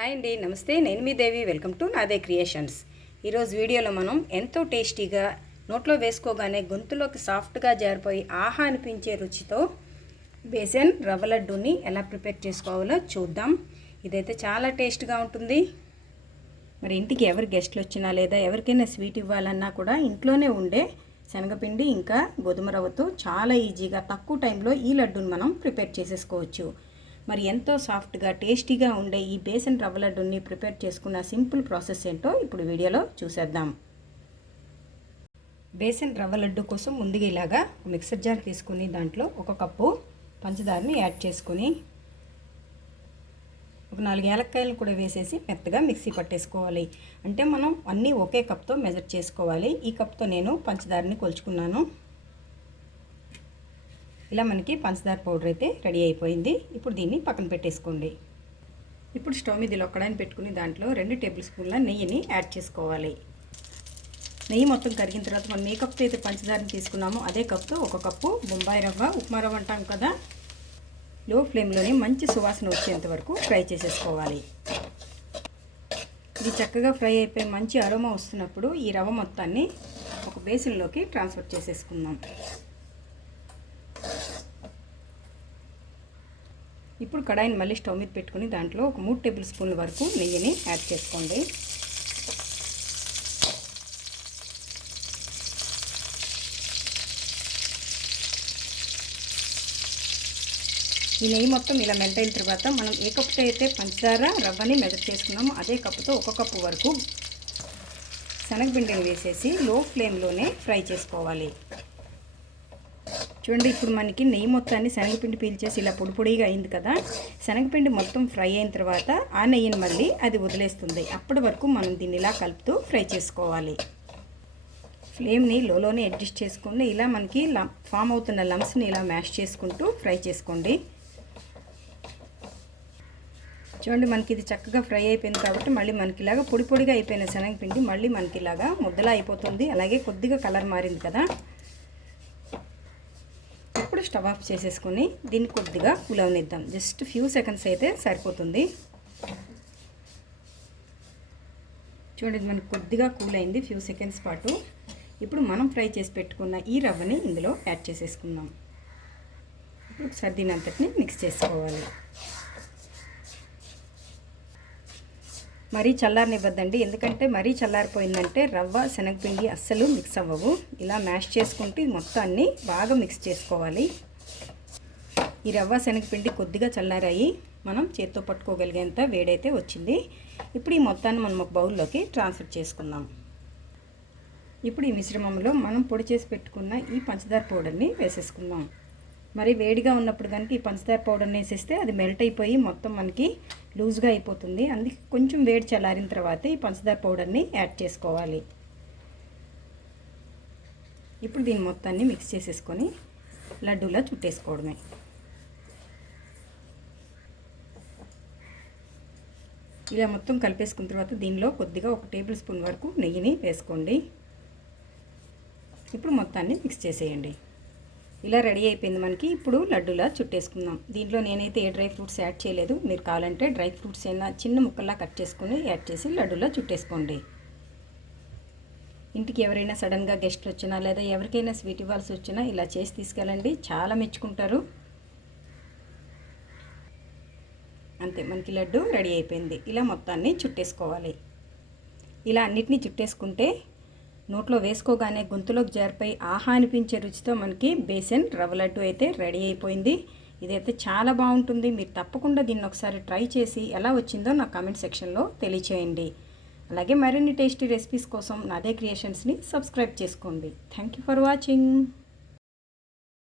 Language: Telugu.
హాయ్ అండి, నమస్తే. నేను మీ దేవి. వెల్కమ్ టు నాదే క్రియేషన్స్. ఈరోజు వీడియోలో మనం ఎంతో టేస్టీగా నోట్లో వేసుకోగానే గొంతులోకి సాఫ్ట్గా జారిపోయి ఆహా అనిపించే రుచితో బేసన్ రవ్వ లడ్డూని ఎలా ప్రిపేర్ చేసుకోవాలో చూద్దాం. ఇదైతే చాలా టేస్ట్గా ఉంటుంది. మరి ఇంటికి ఎవరు గెస్ట్లు వచ్చినా లేదా ఎవరికైనా స్వీట్ ఇవ్వాలన్నా కూడా ఇంట్లోనే ఉండే శనగపిండి ఇంకా గోధుమ రవ్వతో చాలా ఈజీగా తక్కువ టైంలో ఈ లడ్డూని మనం ప్రిపేర్ చేసేసుకోవచ్చు. మరి ఎంతో సాఫ్ట్గా టేస్టీగా ఉండే ఈ బేసన్ రవ్వ లడ్డూని ప్రిపేర్ చేసుకున్న సింపుల్ ప్రాసెస్ ఏంటో ఇప్పుడు వీడియోలో చూసేద్దాం. బేసన్ రవ్వ లడ్డు కోసం ముందుగా ఇలాగా మిక్సర్ జార్ తీసుకుని దాంట్లో 1 కప్పు పంచదారని యాడ్ చేసుకుని ఒక 4 యాలక్కాయలు కూడా వేసేసి మెత్తగా మిక్సీ పట్టేసుకోవాలి. అంటే మనం అన్నీ ఒకే కప్తో మెజర్ చేసుకోవాలి. ఈ కప్తో నేను పంచదారని కొలుచుకున్నాను. ఇలా మనకి పంచదార పౌడర్ అయితే రెడీ అయిపోయింది. ఇప్పుడు దీన్ని పక్కన పెట్టేసుకోండి. ఇప్పుడు స్టవ్ మీద ఇలా కడాయిని పెట్టుకుని దాంట్లో 2 టేబుల్ స్పూన్ల నెయ్యిని యాడ్ చేసుకోవాలి. నెయ్యి మొత్తం కరిగిన తర్వాత మనం ఏ కప్తో అయితే పంచదారని తీసుకున్నామో అదే కప్తో 1 కప్పు బొంబాయి రవ్వ, ఉప్మా రవ్వ అంటాం కదా, లో ఫ్లేమ్లోనే మంచి సువాసన వచ్చేంత వరకు ఫ్రై చేసేసుకోవాలి. ఇది చక్కగా ఫ్రై అయిపోయి మంచి అరోమా వస్తున్నప్పుడు ఈ రవ్వ మొత్తాన్ని ఒక బేసిన్లోకి ట్రాన్స్ఫర్ చేసేసుకుందాం. ఇప్పుడు కడాయిని మళ్ళీ స్టవ్ మీద పెట్టుకుని దాంట్లో ఒక 3 టేబుల్ స్పూన్ల వరకు నెయ్యిని యాడ్ చేసుకోండి. ఈ నెయ్యి మొత్తం ఇలా మెల్ట్ అయిన తర్వాత మనం ఏ కప్పుతో అయితే పంచదార రవ్వని మెజర్ చేసుకున్నామో అదే కప్పుతో 1 కప్పు వరకు శనగపిండిని వేసేసి లో ఫ్లేమ్లోనే ఫ్రై చేసుకోవాలి. చూడండి, ఇప్పుడు మనకి నెయ్యి మొత్తాన్ని శనగపిండి పీల్చేసి ఇలా పొడి పొడిగా అయింది కదా. శనగపిండి మొత్తం ఫ్రై అయిన తర్వాత ఆ నెయ్యిని మళ్ళీ అది వదిలేస్తుంది. అప్పటి వరకు మనం దీన్ని ఇలా కలుపుతూ ఫ్రై చేసుకోవాలి. ఫ్లేమ్ని లోలోనే అడ్జస్ట్ చేసుకుని ఇలా మనకి ఫామ్ అవుతున్న లంప్స్ని ఇలా మ్యాష్ చేసుకుంటూ ఫ్రై చేసుకోండి. చూడండి, మనకి ఇది చక్కగా ఫ్రై అయిపోయింది కాబట్టి మళ్ళీ మనకి ఇలాగా పొడి పొడిగా అయిపోయిన శనగపిండి మళ్ళీ మనకి ఇలాగా ముద్దలా అయిపోతుంది. అలాగే కొద్దిగా కలర్ మారింది కదా. ఇప్పుడు స్టవ్ ఆఫ్ చేసేసుకొని దీన్ని కొద్దిగా కూల్ అవనిద్దాం. జస్ట్ ఫ్యూ సెకండ్స్ అయితే సరిపోతుంది. చూడండి, మనకి కొద్దిగా కూల్ అయింది ఫ్యూ సెకండ్స్ పాటు. ఇప్పుడు మనం ఫ్రై చేసి పెట్టుకున్న ఈ రవ్వని ఇందులో యాడ్ చేసేసుకుందాం. ఇప్పుడు ఒకసారి దీని అంతటిని మిక్స్ చేసుకోవాలి. మరీ చల్లారనివ్వద్దండి, ఎందుకంటే మరీ చల్లారిపోయిందంటే రవ్వ శనగపిండి అస్సలు మిక్స్ అవ్వవు. ఇలా మ్యాష్ చేసుకుంటూ మొత్తాన్ని బాగా మిక్స్ చేసుకోవాలి. ఈ రవ్వ శనగపిండి కొద్దిగా చల్లారాయి, మనం చేత్తో పట్టుకోగలిగేంత వేడైతే వచ్చింది. ఇప్పుడు ఈ మొత్తాన్ని మనం ఒక బౌల్లోకి ట్రాన్స్ఫర్ చేసుకుందాం. ఇప్పుడు ఈ మిశ్రమంలో మనం పొడి చేసి పెట్టుకున్న ఈ పంచదార పౌడర్ని వేసేసుకుందాం. మరి వేడిగా ఉన్నప్పుడు కనుక ఈ పంచదార పౌడర్ని వేసేస్తే అది మెల్ట్ అయిపోయి మొత్తం మనకి లూజ్గా అయిపోతుంది. అందుకే కొంచెం వేడి చల్లారిన తర్వాత ఈ పంచదార పౌడర్ని యాడ్ చేసుకోవాలి. ఇప్పుడు దీని మొత్తాన్ని మిక్స్ చేసేసుకొని లడ్డూలా చుట్టేసుకోవడమే. ఇలా మొత్తం కలిపేసుకున్న తర్వాత దీనిలో కొద్దిగా 1 టేబుల్ స్పూన్ వరకు నెయ్యిని వేసుకోండి. ఇప్పుడు మొత్తాన్ని మిక్స్ చేసేయండి. ఇలా రెడీ అయిపోయింది మనకి. ఇప్పుడు లడ్డూలా చుట్టేసుకుందాం. దీంట్లో నేనైతే ఏ డ్రై ఫ్రూట్స్ యాడ్ చేయలేదు. మీరు కావాలంటే డ్రై ఫ్రూట్స్ అయినా చిన్న ముక్కల్లా కట్ చేసుకుని యాడ్ చేసి లడ్డూలా చుట్టేసుకోండి. ఇంటికి ఎవరైనా సడన్గా గెస్ట్లు వచ్చినా లేదా ఎవరికైనా స్వీట్ ఇవ్వాల్సి వచ్చినా ఇలా చేసి తీసుకెళ్ళండి, చాలా మెచ్చుకుంటారు. అంతే, మనకి లడ్డు రెడీ అయిపోయింది. ఇలా మొత్తాన్ని చుట్టేసుకోవాలి. ఇలా అన్నిటినీ చుట్టేసుకుంటే నోట్లో వేసుకోగానే గొంతులోకి జారిపోయి ఆహా అనిపించే రుచితో మనకి బేసన్ రవ్వ లడ్డు అయితే రెడీ అయిపోయింది. ఇదైతే చాలా బాగుంటుంది. మీరు తప్పకుండా దీన్ని ఒకసారి ట్రై చేసి ఎలా వచ్చిందో నా కామెంట్ సెక్షన్లో తెలియచేయండి. అలాగే మరిన్ని టేస్టీ రెసిపీస్ కోసం నాదే క్రియేషన్స్ని సబ్స్క్రైబ్ చేసుకోండి. Thank you for watching.